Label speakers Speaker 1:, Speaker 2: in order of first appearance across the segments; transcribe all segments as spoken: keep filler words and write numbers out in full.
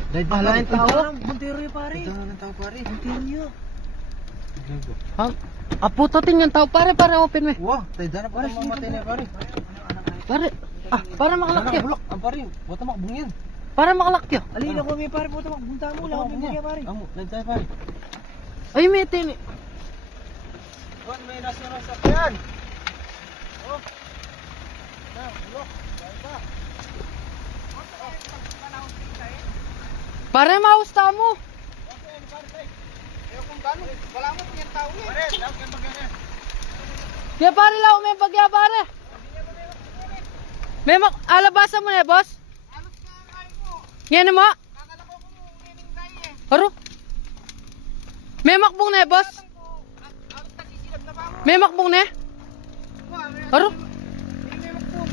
Speaker 1: Ala yung tao.
Speaker 2: Montero yun pare.
Speaker 1: Dala ng tao pare.
Speaker 2: Montero yun.
Speaker 1: Ha? Aputo tin yung tao pare, para open mo.
Speaker 2: Wah, tayo dana pare mamatay na pare.
Speaker 1: Pare, ah, para makalakyo.
Speaker 2: Bulok, ang pare. Wata makbung yan.
Speaker 1: Para makalakyo.
Speaker 2: Alila ko may pare puto makbunta mo lang kami niya pare. Amo, nagtay pare.
Speaker 1: Ay, may tin.
Speaker 2: Kuan may nasa nasa yan. Oh. Na, bulok. Ba.
Speaker 1: Pare, mausta mo.
Speaker 2: Wala mo yung tao eh. Pare, daw kang bagay.
Speaker 1: Kaya pare lang, may bagya pare. May mak alabasa mo na, boss?
Speaker 2: Alos ka kain mo.
Speaker 1: Yan mo?
Speaker 2: Kakala ko kung meaning kay eh.
Speaker 1: Haro? May makbong na, boss?
Speaker 2: Alos ta sisilab na ba mo?
Speaker 1: May makbong na? Haro?
Speaker 2: May makbong.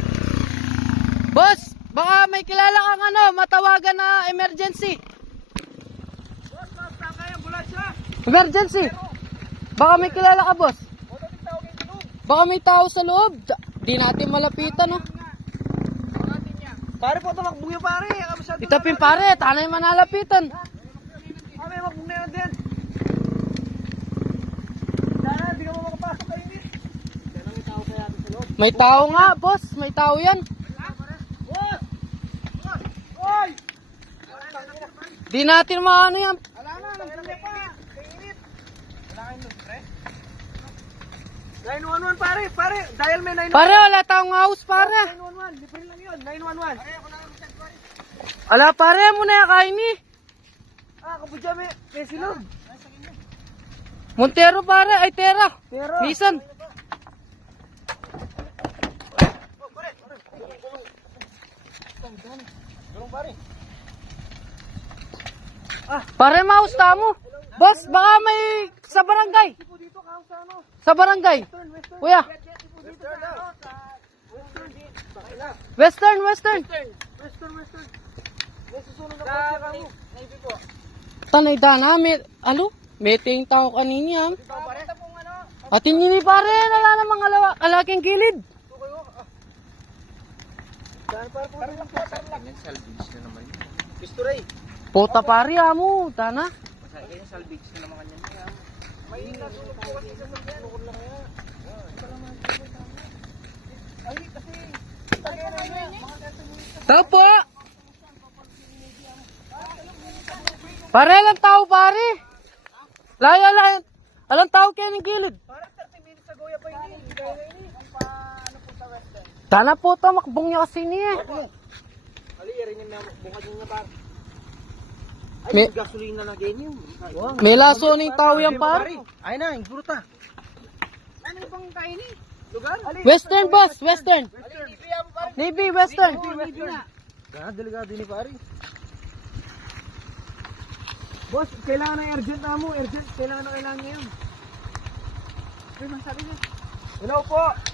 Speaker 1: Boss, baka may kilala kang ano, matawagan na emergency.
Speaker 2: Boss, boss, ta kaya bulat siya.
Speaker 1: Emergency. Baka may kilala ka, boss.
Speaker 2: Wala din tao kay tulog.
Speaker 1: Baka may tao sa loob. Di natin malapitan, no?
Speaker 2: Pare po ito makbong yun pare.
Speaker 1: Itapin pare, tanay manalapitan.
Speaker 2: Ah, may makbong na yun din. Dana, di ka mo makapasok kayo din. Dana, may tao kaya sa loob.
Speaker 1: May tao nga, boss. May tao yan.
Speaker 2: Boss! Boss! Oy!
Speaker 1: Di natin maano yan.
Speaker 2: Wala na, nagdala pa. Kainit. Wala kayong loob, pre? nine one one pare, pare. Dial may nine one one.
Speaker 1: Pare, wala taong house, pare.
Speaker 2: nine one one, libre lang yun. nine one one. Pare, wala kang chat, pare.
Speaker 1: Ala, pare, mo na kain ni.
Speaker 2: Ah, kabudya may, may silog.
Speaker 1: Montero, pare. Ay, Tera.
Speaker 2: Pero,
Speaker 1: Nissan.
Speaker 2: oh, pare, pare. Gulong, pare.
Speaker 1: Pare, mausta mo. Boss, baka may sa barangay.
Speaker 2: Tipo dito, kahang sa ano.
Speaker 1: Sa barangay.
Speaker 2: Western, western.
Speaker 1: Kuya,
Speaker 2: Tipo dito sa ano, sa western. di- Bakit na?
Speaker 1: western, western.
Speaker 2: Western, western. May susunod na kotse ka mo. Navy po.
Speaker 1: Tanay dana, may, ano? Meeting tao kanini, ha?
Speaker 2: Ikaw, pare. Ito pong ano.
Speaker 1: Atin nini, pare. Wala na mga alawa, alaking gilid.
Speaker 2: Ito kayo. ah. Dahil pare po. Parang lang po. Ganyan, salvage na naman yun. Gusto rin.
Speaker 1: Puta, pare, amo. Tana.
Speaker 2: Masaya kayo, salvage na naman kanyan niya. May nasulog po kasi sa salvage. Nukod lang kaya. Ay, kasi. Tagay na niya. Mga kasunod.
Speaker 1: Tao po. Pare, lang tao, pare. Layo, layo. Alang tao kayo ng gilid.
Speaker 2: Parang thirty minutes ago ya pa ini. Kaya na ini. Ang pa, ano po sa western.
Speaker 1: Tana po, tamakbong niya kasi niya.
Speaker 2: Ali, yarin yung bungad niya par. Ay,
Speaker 1: May-
Speaker 2: may gasolina na ganyan.
Speaker 1: May laso ng tao yan, pare.
Speaker 2: Ay na, yung fruta. Ano bang kain eh? Lugar? Ali,
Speaker 1: Western, boss. Western.
Speaker 2: Ali, Navy yan, pare.
Speaker 1: Navy, western.
Speaker 2: Oo, Navy na. Ah, delegado ni pare. Boss, kailangan ng urgent na mo. Urgent, kailangan na kailangan ngayon. Ay, masabi niya. Hello po.